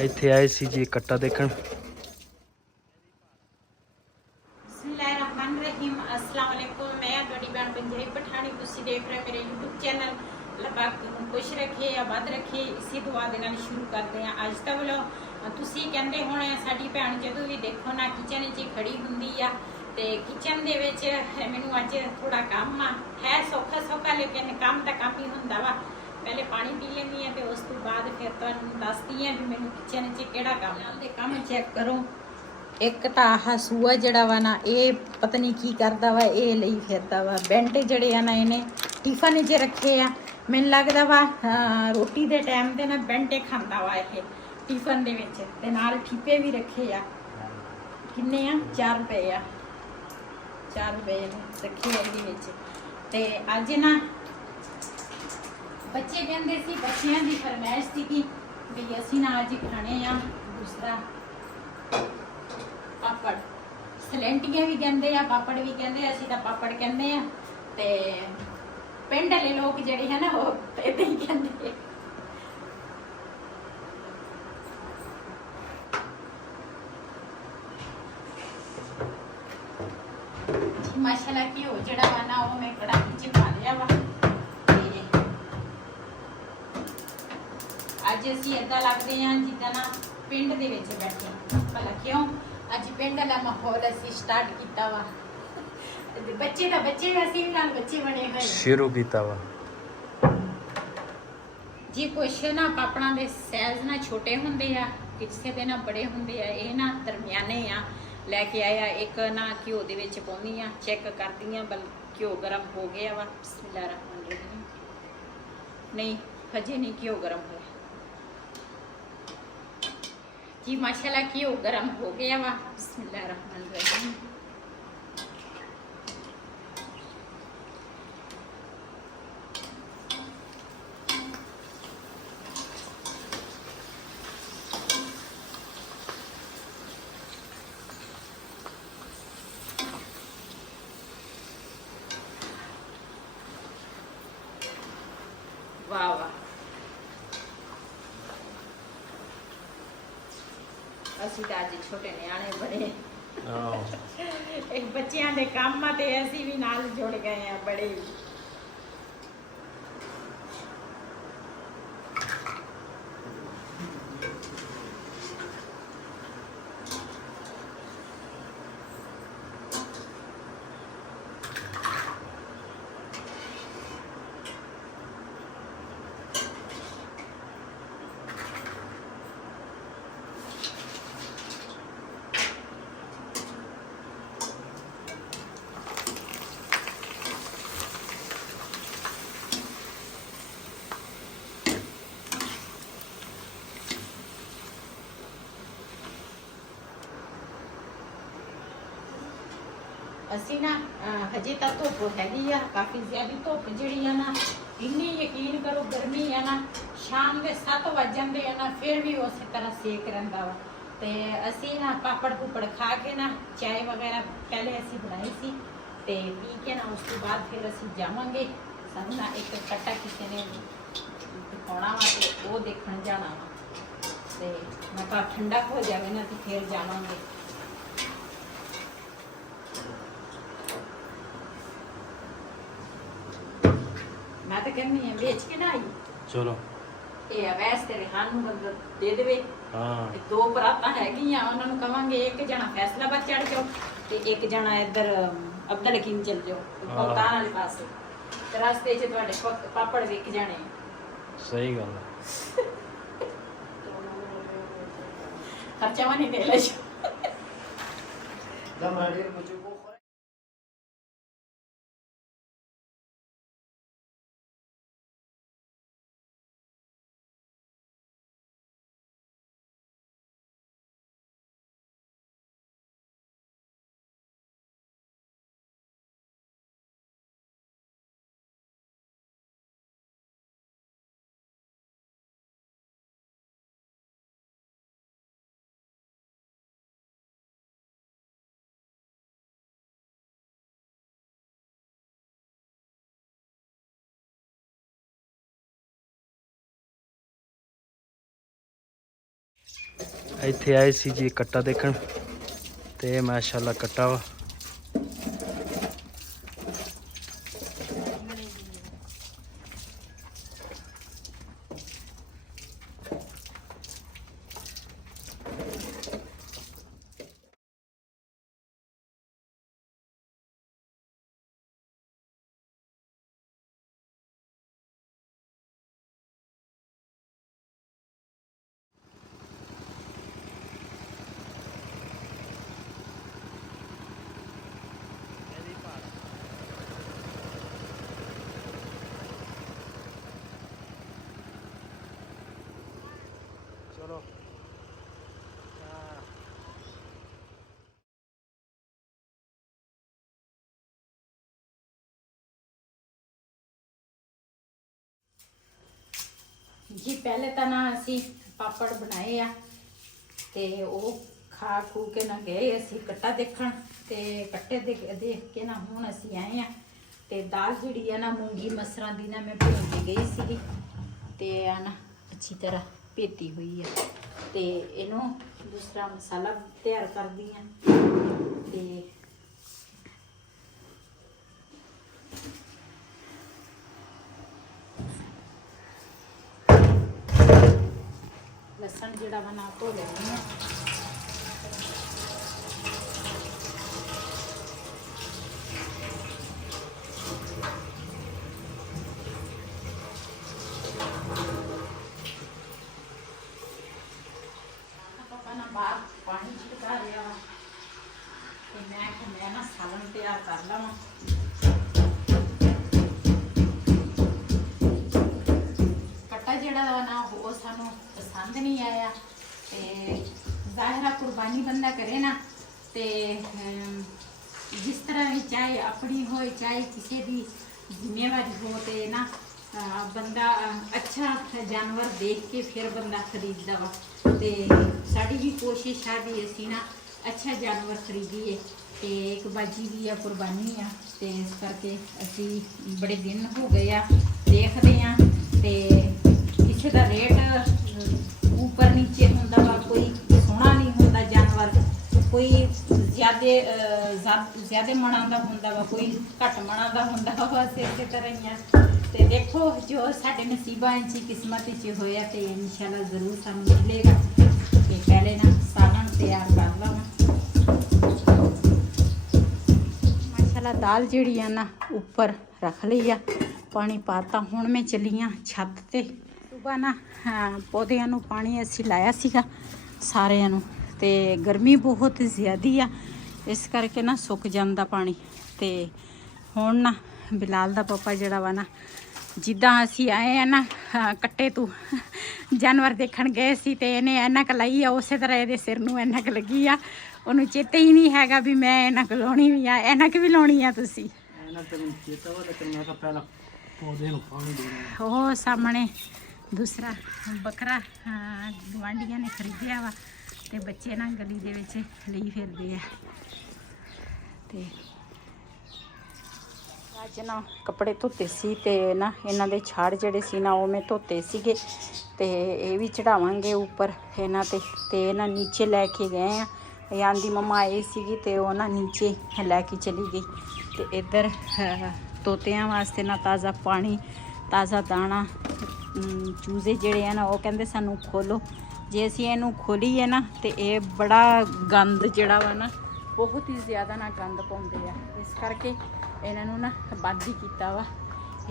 ਇੱਥੇ ਆਏ ਸੀ ਜੀ ਕੱਟਾ ਦੇਖਣ। बिस्मिल्लाहिर्रहमानिर्रहीम अस्सलाम वालेकुम। मैं ਤੁਹਾਡੀ ਭੈਣ ਪੰਜਰੀ ਪਠਾਣੀ, ਤੁਸੀਂ ਦੇਖ ਰਹੇ ਮੇਰੇ YouTube ਚੈਨਲ। ਅੱਲਾਹ ਪਾਕ ਤੁਹਾਨੂੰ ਖੁਸ਼ ਰੱਖੇ, ਆਬਾਦ ਰੱਖੇ, ਇਸੇ ਦੁਆ ਦੇ ਨਾਲ ਸ਼ੁਰੂ ਕਰਦੇ ਹਾਂ ਅੱਜ ਦਾ ਵਲੋਗ। ਤੁਸੀਂ ਕਹਿੰਦੇ ਹੋਣੇ ਸਾਡੀ ਭੈਣ ਜਦੋਂ ਵੀ ਦੇਖੋ ਨਾ ਕਿਚਨ 'ਚ ਖੜੀ ਹੁੰਦੀ ਆ, ਤੇ ਕਿਚਨ ਦੇ ਵਿੱਚ ਮੈਨੂੰ ਅੱਜ ਥੋੜਾ ਕੰਮ ਆ ਹੈ, ਸੌਖਾ ਸੌਖਾ ਲੇਕਿਨ ਕੰਮ ਤਾਂ ਕੰਮ ਹੀ ਹੁੰਦਾ ਵਾ। ਪਹਿਲੇ ਪਾਣੀ ਪੀ ਲੈਂਦੀ ਆ ਤੇ ਉਸ ਤੋਂ ਬਾਅਦ ਫਿਰ ਤੁਹਾਨੂੰ ਦੱਸਦੀ ਆ ਵੀ ਮੈਨੂੰ ਕਿਚਨ 'ਚ ਕਿਹੜਾ ਕੰਮ ਆ। ਦੇ ਕੰਮ ਚੈੱਕ ਕਰੋ। ਇੱਕ ਤਾਂ ਆਹ ਸੂਆ ਜਿਹੜਾ ਵਾ ਨਾ, ਇਹ ਪਤਾ ਨਹੀਂ ਕੀ ਕਰਦਾ ਵਾ, ਇਹ ਲਈ ਫਿਰਦਾ ਵਾ ਬੈਂਟ ਜਿਹੜੇ ਆ ਨਾ, ਇਹਨੇ ਟਿਫਨ 'ਚ ਰੱਖੇ ਆ। ਮੈਨੂੰ ਲੱਗਦਾ ਵਾ ਰੋਟੀ ਦੇ ਟਾਈਮ ਤੇ ਨਾ ਬੈਂਟੇ ਖਾਂਦਾ ਵਾ ਇਹ ਟਿਫਨ ਦੇ ਵਿੱਚ, ਤੇ ਨਾਲ ਠੀਪੇ ਵੀ ਰੱਖੇ ਆ। ਕਿੰਨੇ ਆ? 4 ਰੁਪਏ ਆ, 4 ਰੁਪਏ ਰੱਖੇ ਆ ਇਹਦੇ ਵਿੱਚ। ਤੇ ਅੱਜ ਨਾ ਬੱਚੇ ਕਹਿੰਦੇ ਸੀ, ਬੱਚਿਆਂ ਦੀ ਫਰਮਾਇਸ਼ ਸੀ ਕਿ ਵੀ ਅਸੀਂ ਨਾ ਅੱਜ ਖਾਣੇ ਆ ਦੂਸਰਾ ਪਾਪੜ। ਸਲੈਂਟੀਆਂ ਵੀ ਕਹਿੰਦੇ ਆ, ਪਾਪੜ ਵੀ ਕਹਿੰਦੇ ਆ, ਅਸੀਂ ਤਾਂ ਪਾਪੜ ਕਹਿੰਦੇ ਆ। ਤੇ ਪਿੰਡ ਵਾਲੇ ਲੋਕ ਜਿਹੜੇ ਹੈ ਨਾ ਉਹ ਇਦਾਂ ਹੀ ਕਹਿੰਦੇ ਆ। ਮਾਸ਼ਾਅੱਲਾ ਘਿਓ ਜਿਹੜਾ ਵਾ ਨਾ ਉਹ ਮੈਂ ਕੜਾਹੀ 'ਚ ਪਾ ਲਿਆ ਵਾ। ਤੇ ਅੱਜ ਅਸੀਂ ਏਦਾਂ ਲੱਗਦੇ ਹਾਂ ਜਿੱਦਾਂ ਨਾ ਪਿੰਡ ਦੇ ਵਿੱਚ ਬੈਠੇ। ਭਲਾ ਕਿਉਂ? ਅੱਜ ਪਿੰਡ ਵਾਲਾ ਮਾਹੌਲ ਅਸੀਂ ਸਟਾਰਟ ਕੀਤਾ ਵਾ। ਬੱਚੇ ਤਾਂ ਬੱਚੇ, ਅਸੀਂ ਵੀ ਨਾਲ ਬੱਚੇ ਬਣੇ ਹੋਏ ਸ਼ੁਰੂ ਕੀਤਾ ਵਾ ਜੀ। ਕੁਛ ਨਾ ਪਾਪੜਾਂ ਦੇ ਸਾਈਜ਼ ਨਾ ਛੋਟੇ ਹੁੰਦੇ ਆ, ਕਿਸੇ ਦੇ ਨਾ ਬੜੇ ਹੁੰਦੇ ਆ, ਇਹ ਨਾ ਦਰਮਿਆਨੇ ਆ। ਲੈ ਕੇ ਆਇਆ ਇੱਕ ਨਾ, ਘਿਓ ਦੇ ਵਿੱਚ ਪਾਉਂਦੀ ਆ, ਚੈੱਕ ਕਰਦੀ ਆ ਬਲ ਘਿਓ ਗਰਮ ਹੋ ਗਿਆ ਵਾ। ਬਿਸਮਿਲ੍ਲਾਹ ਰਹਿਮਾਨ ਰਹੀਮ। ਨਹੀਂ ਹਜੇ ਨਹੀਂ ਘਿਓ ਗਰਮ ਹੋਇਆ जी। माशाल्लाह घिओ गरम हो गया वा। बिस्मिल्लाह रहमान रहीम। वाह वाह, ਅਸੀਂ ਤਾਂ ਅੱਜ ਛੋਟੇ ਨਿਆਣੇ ਬੜੇ ਇਹ ਬੱਚਿਆਂ ਦੇ ਕੰਮ ਆ ਤੇ ਅਸੀਂ ਵੀ ਨਾਲ ਜੁੜ ਗਏ ਆ ਬੜੇ। ਅਸੀਂ ਨਾ ਹਜੇ ਤਾਂ ਧੁੱਪ ਹੈਗੀ ਆ ਕਾਫੀ ਜ਼ਿਆਦਾ। ਧੁੱਪ ਜਿਹੜੀ ਆ ਨਾ ਇੰਨੀ, ਯਕੀਨ ਕਰੋ ਗਰਮੀ ਆ ਨਾ, ਸ਼ਾਮ ਦੇ 7 ਵੱਜ ਜਾਂਦੇ ਆ ਨਾ ਫਿਰ ਵੀ ਉਸੇ ਤਰ੍ਹਾਂ ਸੇਕ ਰਹਿੰਦਾ ਵਾ। ਤੇ ਅਸੀਂ ਨਾ ਪਾਪੜ ਪੂਪੜ ਖਾ ਕੇ ਨਾ ਚਾय ਵਗੈਰਾ ਪਹਿਲੇ ਅਸੀਂ ਬਣਾਈ ਸੀ, ਤੇ ਪੀ ਕੇ ਨਾ ਉਸ ਤੋਂ ਬਾਅਦ ਫਿਰ ਅਸੀਂ ਜਾਵਾਂਗੇ। ਸਾਨੂੰ ਨਾ ਇੱਕ ਕੱਟਾ ਕਿਸੇ ਨੇ ਦਿਖਾਉਣਾ ਵਾ ਤੇ ਉਹ ਦੇਖਣ ਜਾਣਾ ਵਾ। ਤੇ ਮੈਂ ਕਿਹਾ ਠੰਡਾ ਹੋ ਜਾਵੇ ਨਾ ਤੇ ਫਿਰ ਜਾਵਾਂਗੇ। ਮੈਂ ਤਾਂ ਕਹਿੰਦੀ ਆ ਵੇਚ ਕੇ ਨਾ ਆਈ। ਚਲੋ ਇਹ ਅਵੈਸ ਤੇਰੇ ਹਾਲ ਨੂੰ ਬੰਦਾ ਦੇ ਦੇਵੇ। ਹਾਂ, 2 ਬਰਾਤਾਂ ਹੈਗੀਆਂ, ਉਹਨਾਂ ਨੂੰ ਕਵਾਂਗੇ ਇੱਕ ਜਣਾ ਫੈਸਲਾਬਾਦ ਚੜ ਜਾਓ ਤੇ ਇੱਕ ਜਣਾ ਇੱਧਰ ਅਬਦੁਲ ਹਕੀਮ ਚਲ ਜਾਓ, ਮੁਲਤਾਨ ਵਾਲੇ ਪਾਸੇ। ਤੇ ਰਸਤੇ 'ਚ ਤੁਹਾਡੇ ਪਾਪੜ ਵਿਕ ਜਾਣੇ। ਸਹੀ ਗੱਲ ਹੈ। ਖਰਚਾ ਵੀ ਨਹੀਂ ਦੇ ਲੈ। ਇੱਥੇ ਆਏ ਸੀ ਜੀ ਕੱਟਾ ਦੇਖਣ ਤੇ ਮਾਸ਼ਾਅੱਲਾ ਕੱਟਾ ਵਾ। चलो जी पहले तो ना असी पापड़ बनाए आ ते वो खा खू के ना गए असी कट्टा देखण ते कट्टे देख के ना हुण असी आए आ ते दाल जिहड़ी है ना मूंगी मसरां दी ना मैं भुन के गई सी ते आ ना अच्छी तरह भेती हुई है ते इनू दूसरा मसाला तैयार कर दी है ते लसन जिहड़ा बना धो लेनी है। पापा ना बाहर पानी छिड़का रहा ते मैं ना सालन तैयार कर लवां। कट्टा जिहड़ा ना वो सानू पसंद नहीं आया ते ज़ाहिर कुर्बानी बंदा करे ना ते जिस तरह चाहे अपनी हो चाहे किसी की जिम्मेवारी हो ते ना बंदा अच्छा जानवर देख के फिर बंदा खरीददा वा ते साड़ी भी कोशिश है भी असी ना अच्छा जानवर खरीदिए ते एक बाजी भी है कुर्बानी आ ते इस करके असी बड़े दिन हो गए आ देखते हैं ते किसी का रेट ऊपर नीचे होंदा वा कोई सोहना नहीं होंदा जानवर कोई ज्यादा मना का होंदा वा कोई घट मना का होंदा वा बस इस तरह ही है ते देखो जो साडे नसीबां च किस्मत च होया ते इंशाल्लाह जरूर सानू मिलेगा ते पहले ना सालन तैयार कर लवां। माशाल्लाह दाल जिहड़ी है ना ऊपर रख ली आ पानी पाता हुण मैं चली हाँ छत ते सुबह ना पौधिਆਂ ਨੂੰ पानी असी लाया सीगा सारिਆਂ ਨੂੰ ਤੇ गर्मी बहुत ज़्यादा आ इस करके ना सुक जाता पानी ते हुण ना बिलाल दा पापा जिहड़ा वा ना जिद्दां असी आए हैं ना कट्टे तू जानवर देखण गए सी ते इहने ऐनक लाई आ उस तरह इहदे सिर नूं ऐनक लगी आ ਉਹਨੂੰ ਚੇਤੇ ਹੀ नहीं हैगा भी मैं ऐनक लाउणी भी आ ऐनक भी लाउणी आ तुसी ਉਹ ਸਾਹਮਣੇ दूसरा बकरा गवांढियां ने खरीदिया वा ते बच्चे ना गली दे विच ਲਈ फिरदे आ ते ਅੱਜ ਨਾ ਕੱਪੜੇ ਧੋਤੇ ਸੀ ਤੇ ਨਾ ਇਹਨਾਂ ਦੇ ਛਾੜ ਜਿਹੜੇ ਸੀ ਨਾ ਉਹ ਮੈਂ ਧੋਤੇ ਸੀਗੇ ਤੇ ਇਹ ਵੀ ਚੜਾਵਾਂਗੇ ਉੱਪਰ ਇਹਨਾਂ ਤੇ ਇਹਨਾਂ ਨੀਚੇ ਲੈ ਕੇ ਗਏ ਆ यान दी मम्मा आई सीगी ते वो ना नीचे लैके चली गई ते इधर तोतियां वास्ते ना ताज़ा पानी ताज़ा दाना चूजे जिहड़े है ना वो कहंदे सानू खोलो जे असीं इहनूं खोलीए ना ते ये बड़ा गंद जिहड़ा वा ना बहुत ही ज़्यादा ना गंद पाउंदे आ इस करके इन्हां नूं ना बंद ही कीता वा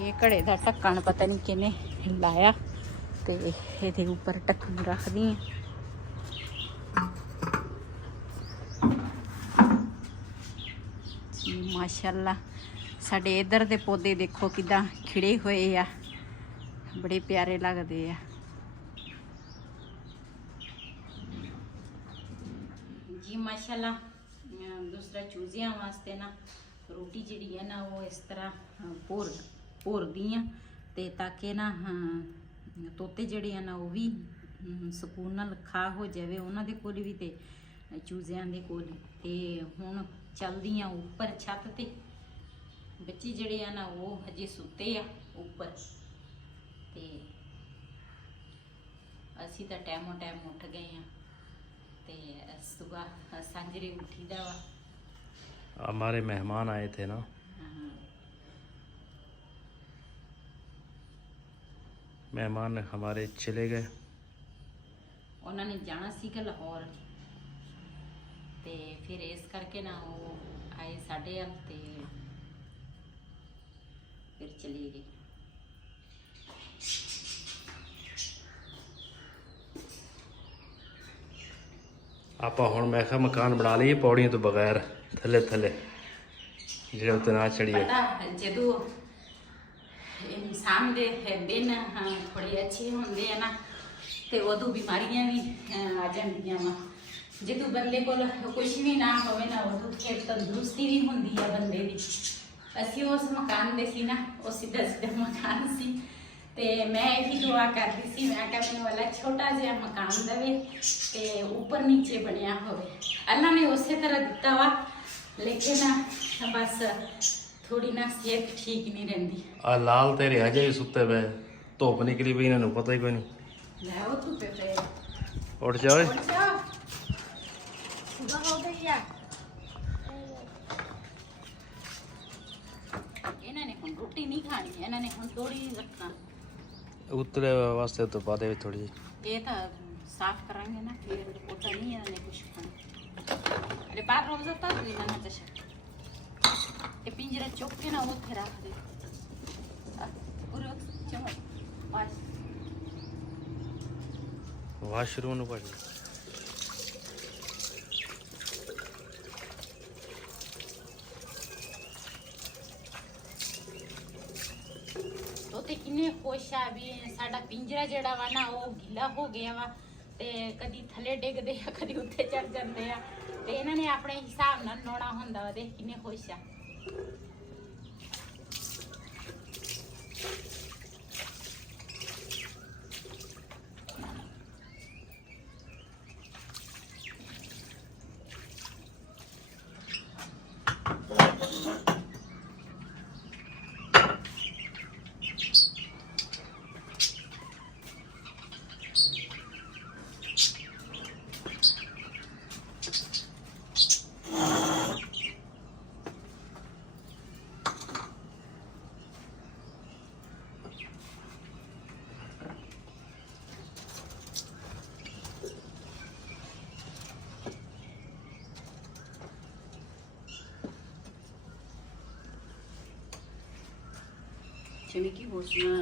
ये घड़े दा ढक्कन पता नहीं किहने लाया ते इहदे उपर ढक्कन रख दी माशाल्लाह साडे इधर दे पौधे देखो किदां खिड़े होए आ बड़े प्यारे लगदे आ जी माशाल्लाह दूसरा चूजियां वास्ते ना रोटी जिहड़ी है ना वो इस तरह भोरदी आ ते ताकि ना तोते जिहड़े आ ना वो भी सकून नाल खा हो जावे उन्हां दे कोल भी ते चूजियां दे कोल ते हुण चलदी आ उपर छत ते बच्चे जिहड़े आ ना वो हजे सुते आ उपर ते असी तो टाइमों टाइम उठ गए हैं सुबह सांजरे उठीदा वा। हमारे मेहमान आए थे ना, मेहमान हमारे चले गए। उन्होंने जाना सीगा लाहौर ते फिर इस करके ना वो आए साढ़े अल ते फिर चली गई। ਆਪਾਂ ਹੁਣ ਮੈਂ ਕਿਹਾ ਮਕਾਨ ਬਣਾ ਲਈਏ ਪੌੜੀਆਂ ਤੋਂ ਬਗੈਰ, ਥੱਲੇ ਥੱਲੇ ਜਿਹੜੇ ਉੱਤੇ ਨਾ ਚੜੀਏ। ਪਤਾ ਜਦੋਂ ਇਨਸਾਨ ਦੇ ਦਿਨ ਥੋੜੇ ਅੱਛੇ ਹੁੰਦੇ ਆ ਨਾ ਤੇ ਉਦੋਂ ਬਿਮਾਰੀਆਂ ਵੀ ਆ ਜਾਂਦੀਆਂ ਵਾ। ਜਦੋਂ ਬੰਦੇ ਕੋਲ ਕੁਝ ਵੀ ਨਾ ਹੋਵੇ ਨਾ ਉਦੋਂ ਫਿਰ ਤੰਦਰੁਸਤੀ ਵੀ ਹੁੰਦੀ ਆ ਬੰਦੇ ਦੀ। ਅਸੀਂ ਉਸ ਮਕਾਨ ਦੇ ਸੀ ਨਾ, ਉਹ ਸਿੱਧਾ ਸਿੱਧਾ ਮਕਾਨ ਸੀ ਤੇ ਮੈਂ ਇਹੀ ਦੁਆ ਕਰਦੀ ਸੀ, ਮੈਂ ਕਿਹਾ ਮੈਨੂੰ ਵਾਲਾ ਛੋਟਾ ਜਿਹਾ ਮਕਾਨ ਦੇਵੇ ਤੇ ਉੱਪਰ ਨੀਚੇ ਬਣਿਆ ਹੋਵੇ। ਅੱਲਾ ਨੇ ਉਸੇ ਤਰ੍ਹਾਂ ਦਿੱਤਾ ਵਾ, ਲੇਕਿਨ ਬਸ ਥੋੜੀ ਨਾ ਸਿਹਤ ਠੀਕ ਨਹੀਂ ਰਹਿੰਦੀ। ਆ ਲਾਲ ਤੇਰੇ ਅਜੇ ਵੀ ਸੁੱਤੇ ਪਏ, ਧੁੱਪ ਨਿਕਲੀ ਪਈ, ਇਹਨਾਂ ਨੂੰ ਪਤਾ ਹੀ ਕੋਈ ਨਹੀਂ। ਲੈ ਉਹ ਧੁੱਪੇ ਪਏ, ਉੱਠ ਜਾ ਓਏ। ਉੱਠ ਜਾ, ਸੁਬਹ ਹੋ ਗਈ ਆ। ਇਹਨਾਂ ਨੇ ਹੁਣ ਰੋਟੀ ਨਹੀਂ ਖਾਣੀ, ਇਹਨਾਂ ਨੇ ਹੁਣ ਥੋੜੀ ਰੱਖਣਾ। ਉਤਰੇ ਵਾਸਤੇ ਤੋਂ ਪਾ ਦੇ ਥੋੜੀ ਜਿਹੀ। ਇਹ ਤਾਂ ਸਾਫ਼ ਕਰਾਂਗੇ ਨਾ ਫਿਰ ਉਹਦਾ ਨਹੀਂ ਇਹਨਾਂ ਨੇ ਕੁਝ ਖਾਣਾ। ਅਰੇ ਬਾਹਰ ਰੋਜ਼ ਤਾਂ ਨਹੀਂ ਨਾ ਤਸ਼ਾ ਇਹ ਪਿੰਜਰਾ ਚੁੱਕ ਕੇ ਨਾ ਉੱਥੇ ਰੱਖ ਦੇ। ਉਹ ਚਮਕ ਬਸ ਵਾਸ਼ਰੂਮ ਨੂੰ ਭਾਜੀ। ਤੋਤੇ ਕਿੰਨੇ ਖੁਸ਼ ਆ ਵੀ ਸਾਡਾ ਪਿੰਜਰਾ ਜਿਹੜਾ ਵਾ ਨਾ ਉਹ ਗਿੱਲਾ ਹੋ ਗਿਆ ਵਾ ਤੇ ਕਦੀ ਥੱਲੇ ਡਿੱਗਦੇ ਆ, ਕਦੀ ਉੱਤੇ ਚੜ ਜਾਂਦੇ ਆ ਤੇ ਇਹਨਾਂ ਨੇ ਆਪਣੇ ਹਿਸਾਬ ਨਾਲ ਨੋਣਾ ਹੁੰਦਾ ਵਾ। ਦੇਖ ਕਿੰਨੇ ਖੁਸ਼ ਆ। Cemiki boşuna